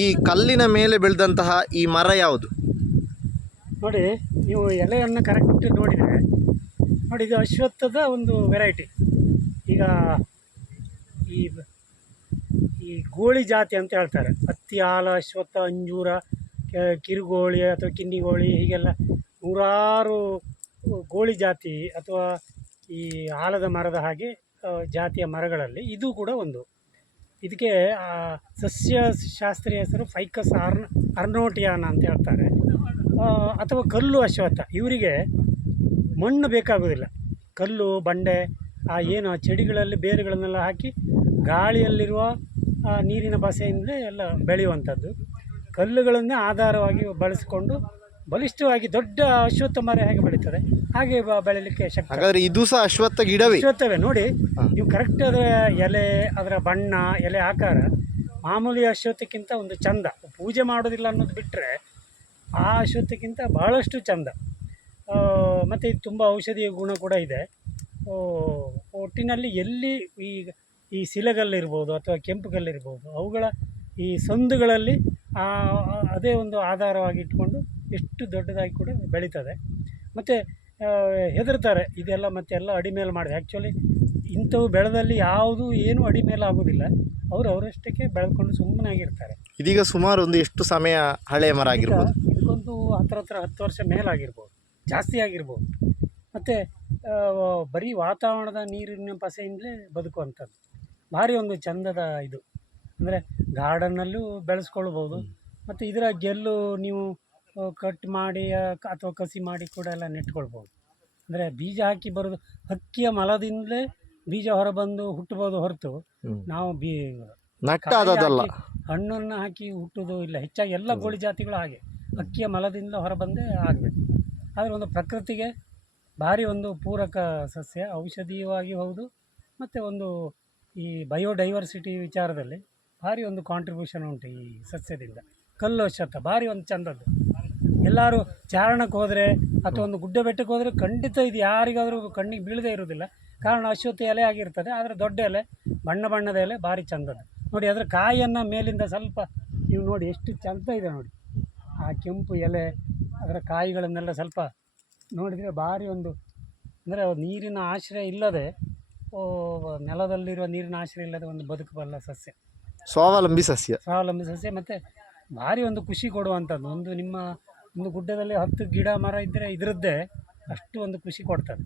ಈ ಕಲ್ಲಿನ ಮೇಲೆ ಬೆಳೆದಂತಹ ಈ ಮರ ಯಾವುದು? ನೋಡಿ, ನೀವು ಎಲೆಯನ್ನು ಕರೆಕ್ಟ್ ನೋಡಿದರೆ, ನೋಡಿ, ಇದು ಅಶ್ವತ್ಥದ ಒಂದು ವೆರೈಟಿ ಈಗ ಈ ಈ ಗೋಳಿ ಜಾತಿ ಅಂತ ಹೇಳ್ತಾರೆ. ಹತ್ತಿ ಆಲ ಅಶ್ವತ್ಥ, ಅಂಜೂರ ಕಿರುಗೋಳಿ ಅಥವಾ ಕಿನ್ನಿಗೋಳಿ, ಹೀಗೆಲ್ಲ ನೂರಾರು ಗೋಳಿ ಜಾತಿ ಅಥವಾ ಈ ಆಲದ ಮರದ ಹಾಗೆ ಜಾತಿಯ ಮರಗಳಲ್ಲಿ ಇದು ಕೂಡ ಒಂದು. ಇದಕ್ಕೆ ಸಸ್ಯ ಶಾಸ್ತ್ರೀಯ ಹೆಸರು ಫೈಕಸ್ ಆರ್ನ್ ಅರ್ನೋಟಿಯಾನ ಅಂತ ಹೇಳ್ತಾರೆ. ಅಥವಾ ಕಲ್ಲು ಅಶ್ವತ್ಥ, ಇವರಿಗೆ ಮಣ್ಣು ಬೇಕಾಗೋದಿಲ್ಲ. ಕಲ್ಲು, ಬಂಡೆ, ಆ, ಏನು ಚೆಡಿಗಳಲ್ಲಿ ಬೇರುಗಳನ್ನೆಲ್ಲ ಹಾಕಿ ಗಾಳಿಯಲ್ಲಿರುವ ನೀರಿನ ಬಸೆಯಿಂದಲೇ ಎಲ್ಲ ಬೆಳೆಯುವಂಥದ್ದು. ಕಲ್ಲುಗಳನ್ನೇ ಆಧಾರವಾಗಿ ಬಳಸಿಕೊಂಡು ಬಲಿಷ್ಠವಾಗಿ ದೊಡ್ಡ ಅಶ್ವತ್ಥ ಮರ ಹೇಗೆ ಬೆಳೀತದೆ? ಹಾಗೆ ಬ- ಬೆಳೀಲಿಕ್ಕೆ ಶಕ್ತಿ. ಹಾಗಾದ್ರೆ ಇದು ಸಹ ಅಶ್ವತ್ಥ ಗಿಡವೇ? ಅಶ್ವತ್ಥವೇ. ನೋಡಿ ನೀವು ಕರೆಕ್ಟ್ ಅದರ ಎಲೆ ಅದರ ಬಣ್ಣ ಎಲೆ ಆಕಾರ ಮಾಮೂಲಿ ಅಶ್ವತ್ಥಕ್ಕಿಂತ ಒಂದು ಚಂದ. ಪೂಜೆ ಮಾಡೋದಿಲ್ಲ ಅನ್ನೋದು ಬಿಟ್ಟರೆ ಆ ಅಶ್ವತ್ಥಕ್ಕಿಂತ ಬಹಳಷ್ಟು ಚಂದ. ಮತ್ತು ಇದು ತುಂಬ ಔಷಧೀಯ ಗುಣ ಕೂಡ ಇದೆ. ಆ, ಒಟ್ಟಿನಲ್ಲಿ ಎಲ್ಲಿ ಈ ಈ ಶಿಲೆಗಲ್ಲಿರ್ಬೋದು ಅಥವಾ ಕೆಂಪುಗಲ್ಲಿರ್ಬೋದು ಅವುಗಳ ಈ ಸಂದುಗಳಲ್ಲಿ ಆ, ಅದೇ ಒಂದು ಆಧಾರವಾಗಿ ಇಟ್ಕೊಂಡು ಎಷ್ಟು ದೊಡ್ಡದಾಗಿ ಕೂಡ ಬೆಳೀತದೆ. ಮತ್ತು ಹೆದರ್ತಾರೆ. ಇದೆಲ್ಲ ಮತ್ತೆ ಎಲ್ಲ ಅಡಿಮೇಲೆ ಮಾಡಿದೆ. ಆ್ಯಕ್ಚುಲಿ ಇಂಥವು ಬೆಳೆದಲ್ಲಿ ಯಾವುದು ಏನು ಅಡಿಮೇಲೆ ಆಗೋದಿಲ್ಲ. ಅವರು ಅವರಷ್ಟಕ್ಕೆ ಬೆಳೆದುಕೊಂಡು ಸುಮ್ಮನೆ ಆಗಿರ್ತಾರೆ. ಇದೀಗ ಸುಮಾರು ಒಂದು ಎಷ್ಟು ಸಮಯ ಹಳೆಯ ಮರ ಆಗಿರ್ಬೋದು? ಇದಕ್ಕೊಂದು ಹತ್ರ ಹತ್ರ ಹತ್ತು ವರ್ಷ ಮೇಲಾಗಿರ್ಬೋದು ಜಾಸ್ತಿ ಆಗಿರ್ಬೋದು. ಮತ್ತು ಬರೀ ವಾತಾವರಣದ ನೀರಿನ ಪಸೆಯಿಂದಲೇ ಬದುಕುವಂಥದ್ದು. ಭಾರಿ ಒಂದು ಚಂದದ ಇದು. ಅಂದರೆ ಗಾರ್ಡನ್ನಲ್ಲೂ ಬೆಳೆಸ್ಕೊಳ್ಬೋದು. ಮತ್ತು ಇದರ ಗೆಲ್ಲು ನೀವು ಕಟ್ ಮಾಡಿ ಅಥವಾ ಕಸಿ ಮಾಡಿ ಕೂಡ ಎಲ್ಲ ನೆಟ್ಕೊಳ್ಬೋದು. ಅಂದರೆ ಬೀಜ ಹಾಕಿ ಬರೋದು ಹಕ್ಕಿಯ ಮಲದಿಂದಲೇ ಬೀಜ ಹೊರಬಂದು ಹುಟ್ಟಬೋದು ಹೊರತು ನಾವು ಬೀ ಹಣ್ಣನ್ನು ಹಾಕಿ ಹುಟ್ಟೋದು ಇಲ್ಲ ಹೆಚ್ಚಾಗಿ ಎಲ್ಲ ಗೋಳಿ ಜಾತಿಗಳು ಹಾಗೆ. ಅಕ್ಕಿಯ ಮಲದಿಂದ ಹೊರಬಂದೇ ಆಗಬೇಕು. ಆದರೆ ಒಂದು ಪ್ರಕೃತಿಗೆ ಭಾರಿ ಒಂದು ಪೂರಕ ಸಸ್ಯ ಔಷಧೀಯವಾಗಿ ಹೌದು ಮತ್ತು ಒಂದು ಈ ಬಯೋಡೈವರ್ಸಿಟಿ ವಿಚಾರದಲ್ಲಿ ಭಾರಿ ಒಂದು ಕಾಂಟ್ರಿಬ್ಯೂಷನ್ ಉಂಟು ಈ ಸಸ್ಯದಿಂದ. ಕಲ್ಲು ಶತ ಭಾರಿ ಒಂದು ಚಂದದ್ದು. ಎಲ್ಲರೂ ಚಾರಣಕ್ಕೆ ಹೋದರೆ ಅಥವಾ ಒಂದು ಗುಡ್ಡ ಬೆಟ್ಟಕ್ಕೆ ಹೋದರೆ ಖಂಡಿತ ಇದು ಯಾರಿಗಾದರೂ ಕಣ್ಣಿಗೆ ಬೀಳದೇ ಇರೋದಿಲ್ಲ ಕಾರಣ ಅಶ್ವತ್ಥ ಎಲೆ ಆಗಿರ್ತದೆ ಆದರೆ ದೊಡ್ಡ ಎಲೆ ಬಣ್ಣ ಬಣ್ಣದ ಎಲೆ ಭಾರಿ ಚಂದದ ನೋಡಿ ಅದರ ಕಾಯಿಯನ್ನು ಮೇಲಿಂದ ಸ್ವಲ್ಪ ನೀವು ನೋಡಿ ಎಷ್ಟು ಚಂದ ಇದೆ ನೋಡಿ. ಆ ಕೆಂಪು ಎಲೆ ಅದರ ಕಾಯಿಗಳನ್ನೆಲ್ಲ ಸ್ವಲ್ಪ ನೋಡಿದರೆ ಭಾರಿ ಒಂದು ಅಂದರೆ ನೀರಿನ ಆಶ್ರಯ ಇಲ್ಲದೆ ಓ, ನೆಲದಲ್ಲಿರುವ ನೀರಿನ ಆಶ್ರಯ ಇಲ್ಲದೆ ಒಂದು ಬದುಕಬಲ್ಲ ಸಸ್ಯ. ಸ್ವಾವಲಂಬಿ ಸಸ್ಯ. ಸ್ವಾವಲಂಬಿ ಸಸ್ಯ ಮತ್ತು ಭಾರಿ ಒಂದು ಖುಷಿ ಕೊಡುವಂಥದ್ದು. ಒಂದು ನಿಮ್ಮ ಒಂದು ಗುಡ್ಡದಲ್ಲಿ ಹತ್ತು ಗಿಡ ಮರ ಇದ್ದರೆ ಇದರದ್ದೇ ಅಷ್ಟು ಒಂದು ಖುಷಿ ಕೊಡ್ತದೆ.